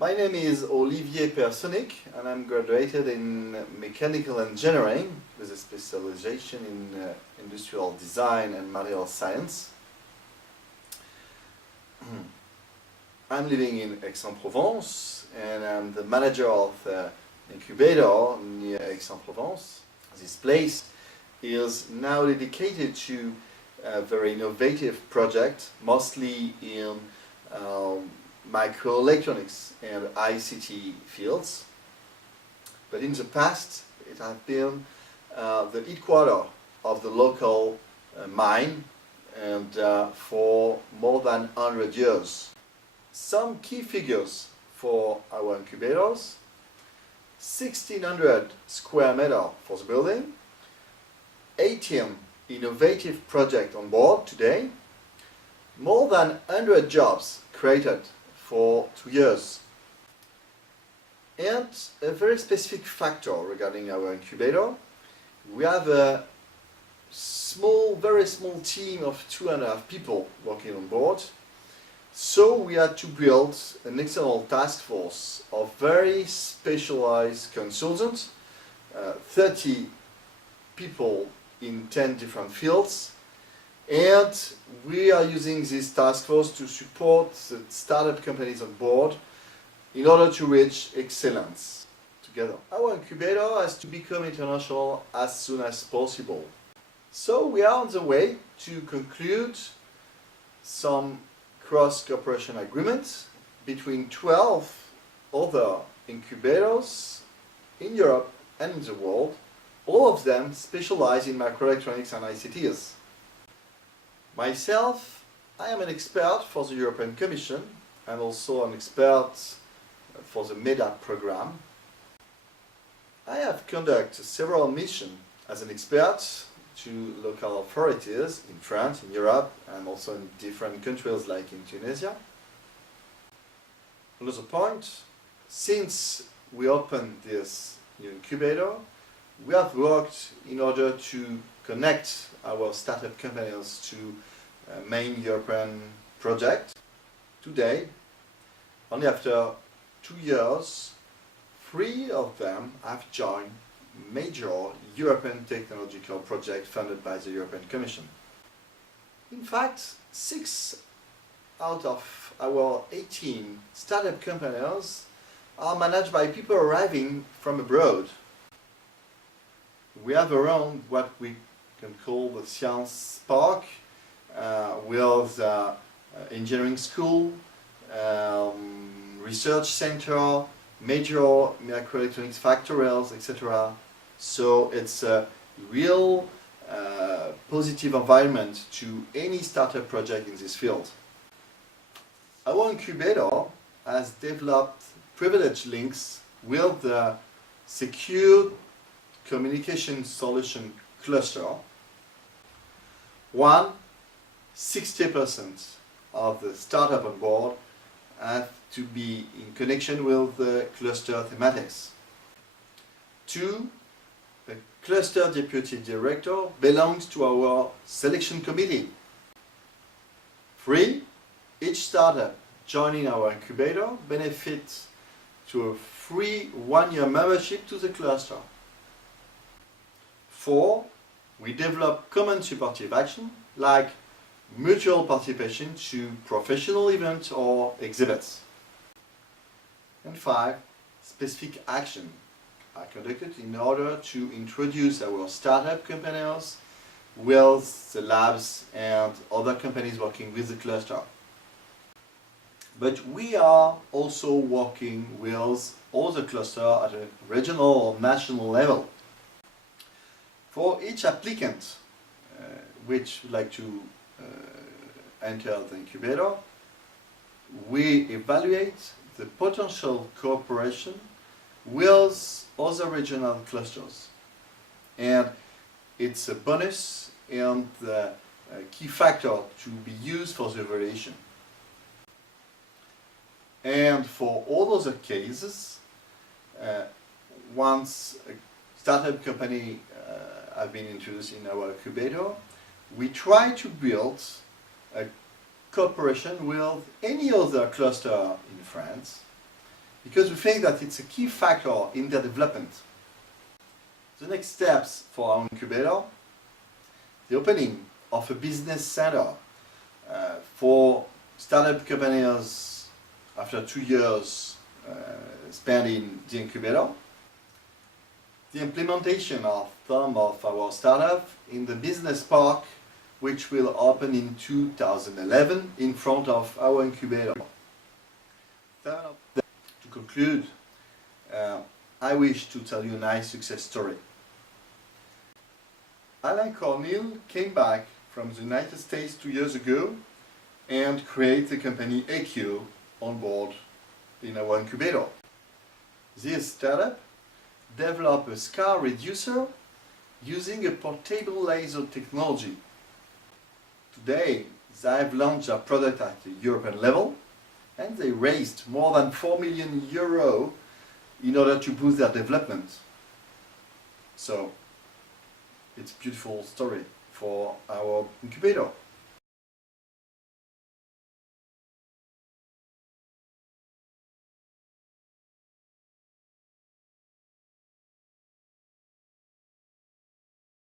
My name is Olivier Personic and I'm graduated in mechanical engineering with a specialization in industrial design and material science. I'm living in Aix-en-Provence and I'm the manager of the incubator near Aix-en-Provence. This place is now dedicated to a very innovative project, mostly in microelectronics and ICT fields. But in the past, it has been the headquarters of the local mine and for more than 100 years. Some key figures for our incubators: 1,600 square meters for the building, 18 innovative projects on board today, more than 100 jobs created for 2 years. And a very specific factor regarding our incubator: we have a very small team of 2.5 people working on board. So we had to build an external task force of very specialized consultants, 30 people in 10 different fields. And we are using this task force to support the startup companies on board in order to reach excellence together. Our incubator has to become international as soon as possible. So we are on the way to conclude some cross-cooperation agreements between 12 other incubators in Europe and in the world, all of them specialized in microelectronics and ICTs. Myself, I am an expert for the European Commission and also an expert for the MEDA program. I have conducted several missions as an expert to local authorities in France, in Europe, and also in different countries like in Tunisia. Another point: since we opened this new incubator, we have worked in order to connect our startup companies to main European project. Today, only after 2 years, 3 of them have joined major European technological project funded by the European Commission. In fact, 6 out of our 18 startup companies are managed by people arriving from abroad. We have around what we can call the Science Park, with engineering school, research center, major microelectronics factories, etc. So it's a real positive environment to any startup project in this field. Our incubator has developed privileged links with the secure communication solution cluster. 60% of the startup on board have to be in connection with the cluster thematics. 2, the cluster deputy director belongs to our selection committee. 3, each startup joining our incubator benefits to a free 1-year membership to the cluster. 4, we develop common supportive action like mutual participation to professional events or exhibits. And 5, specific actions are conducted in order to introduce our startup companies with the labs and other companies working with the cluster. But we are also working with other clusters at a regional or national level. For each applicant which would like to enter the incubator, we evaluate the potential cooperation with other regional clusters. And it's a bonus and the key factor to be used for the evaluation. And for all other cases, once a startup company have been introduced in our incubator, we try to build a cooperation with any other cluster in France because we think that it's a key factor in their development. The next steps for our incubator: the opening of a business center for startup companies after 2 years spent in the incubator, the implementation of some of our startups in the business park, which will open in 2011 in front of our incubator. To conclude, I wish to tell you a nice success story. Alain Cornil came back from the United States 2 years ago and created the company AQ on board in our incubator. This startup developed a scar reducer using a portable laser technology. Today, they have launched their product at the European level, and they raised more than 4 million euro in order to boost their development. So, it's a beautiful story for our incubator.